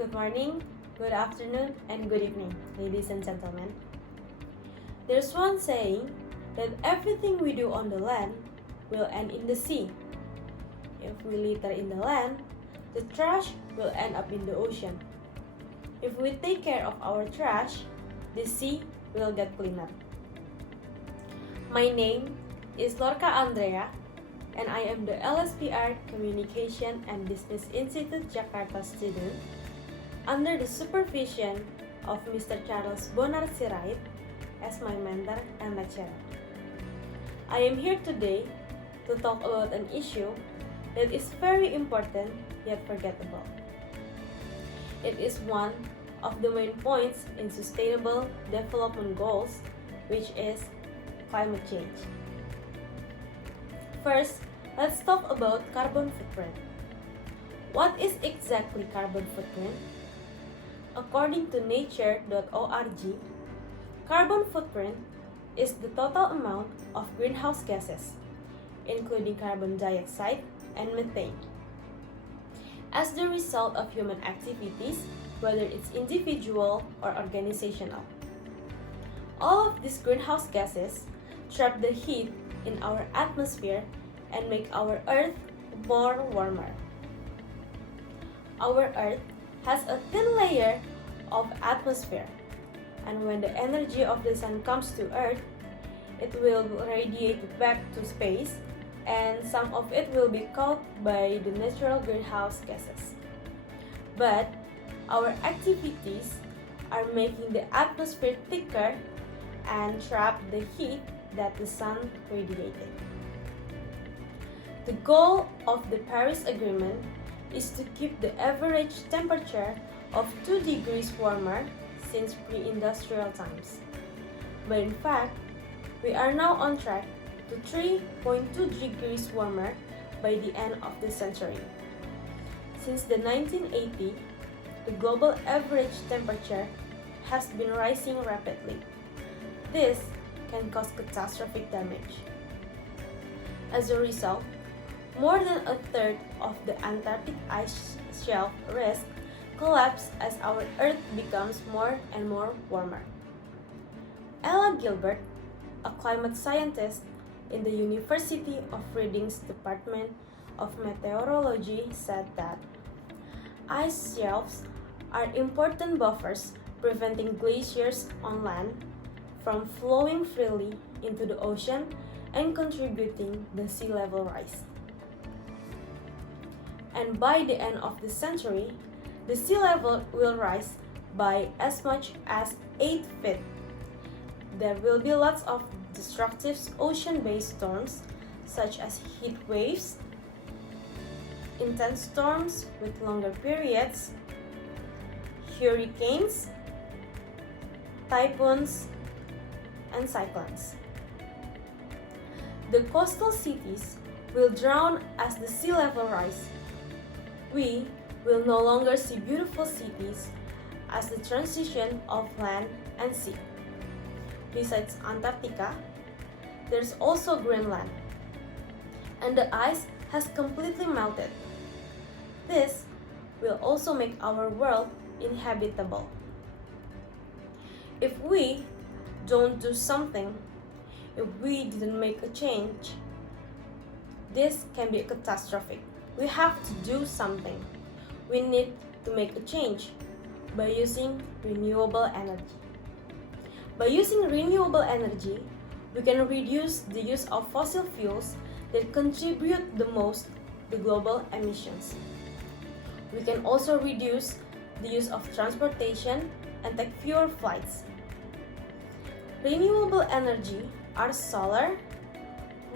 Good morning, good afternoon, and good evening, ladies and gentlemen. There's one saying that everything we do on the land will end in the sea. If we litter in the land, the trash will end up in the ocean. If we take care of our trash, the sea will get cleaner. My name is Lorca Andrea, and I am the LSPR Communication and Business Institute Jakarta student under the supervision of Mr. Charles Bonar Sirait as my mentor and lecturer. I am here today to talk about an issue that is very important yet forgettable. It is one of the main points in Sustainable Development Goals, which is climate change. First, let's talk about carbon footprint. What is exactly carbon footprint? According to nature.org, carbon footprint is the total amount of greenhouse gases, including carbon dioxide and methane, as the result of human activities, whether it's individual or organizational. All of these greenhouse gases trap the heat in our atmosphere and make our Earth more warmer. Our Earth has a thin layer of atmosphere, and when the energy of the sun comes to Earth, it will radiate back to space, and some of it will be caught by the natural greenhouse gases. But our activities are making the atmosphere thicker and trap the heat that the sun radiated. The goal of the Paris Agreement is to keep the average temperature of 2 degrees warmer since pre-industrial times. But in fact, we are now on track to 3.2 degrees warmer by the end of the century. Since the 1980s, the global average temperature has been rising rapidly. This can cause catastrophic damage. As a result, more than a third of the Antarctic ice shelf risk collapse as our Earth becomes more and more warmer. Ella Gilbert, a climate scientist in the University of Reading's Department of Meteorology, said that ice shelves are important buffers preventing glaciers on land from flowing freely into the ocean and contributing the sea level rise. And by the end of the century, the sea level will rise by as much as 8 feet. There will be lots of destructive ocean-based storms such as heat waves, intense storms with longer periods, hurricanes, typhoons, and cyclones. The coastal cities will drown as the sea level rises. We will no longer see beautiful cities as the transition of land and sea. Besides Antarctica, there's also Greenland, and the ice has completely melted. This will also make our world inhabitable. If we don't do something, if we didn't make a change, this can be catastrophic. We have to do something. We need to make a change by using renewable energy. By using renewable energy, we can reduce the use of fossil fuels that contribute the most to global emissions. We can also reduce the use of transportation and take fewer flights. Renewable energy are solar,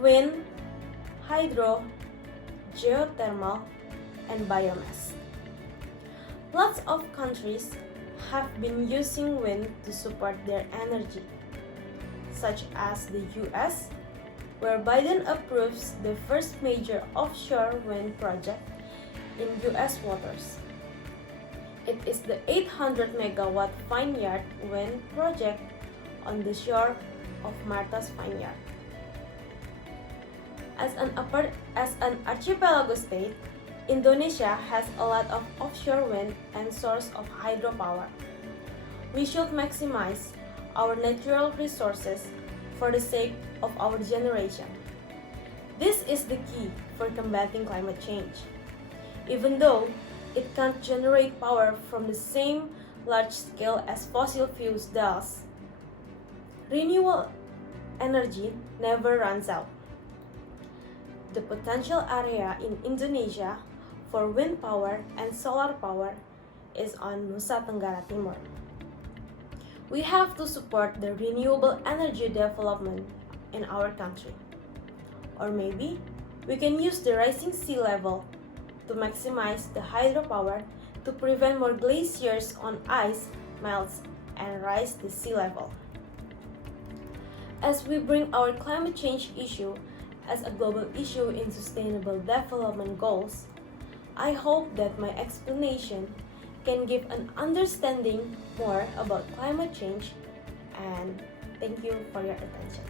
wind, hydro, geothermal, and biomass. Lots of countries have been using wind to support their energy, such as the US, where Biden approves the first major offshore wind project in US waters. It is the 800 megawatt Vineyard wind project on the shore of Martha's Vineyard. As an archipelago state, Indonesia has a lot of offshore wind and source of hydropower. We should maximize our natural resources for the sake of our generation. This is the key for combating climate change. Even though it can't generate power from the same large scale as fossil fuels does, renewable energy never runs out. The potential area in Indonesia for wind power and solar power is on Nusa Tenggara Timur. We have to support the renewable energy development in our country. Or maybe we can use the rising sea level to maximize the hydropower to prevent more glaciers on ice melts and rise the sea level. As we bring our climate change issue as a global issue in sustainable development goals, I hope that my explanation can give an understanding more about climate change, and thank you for your attention.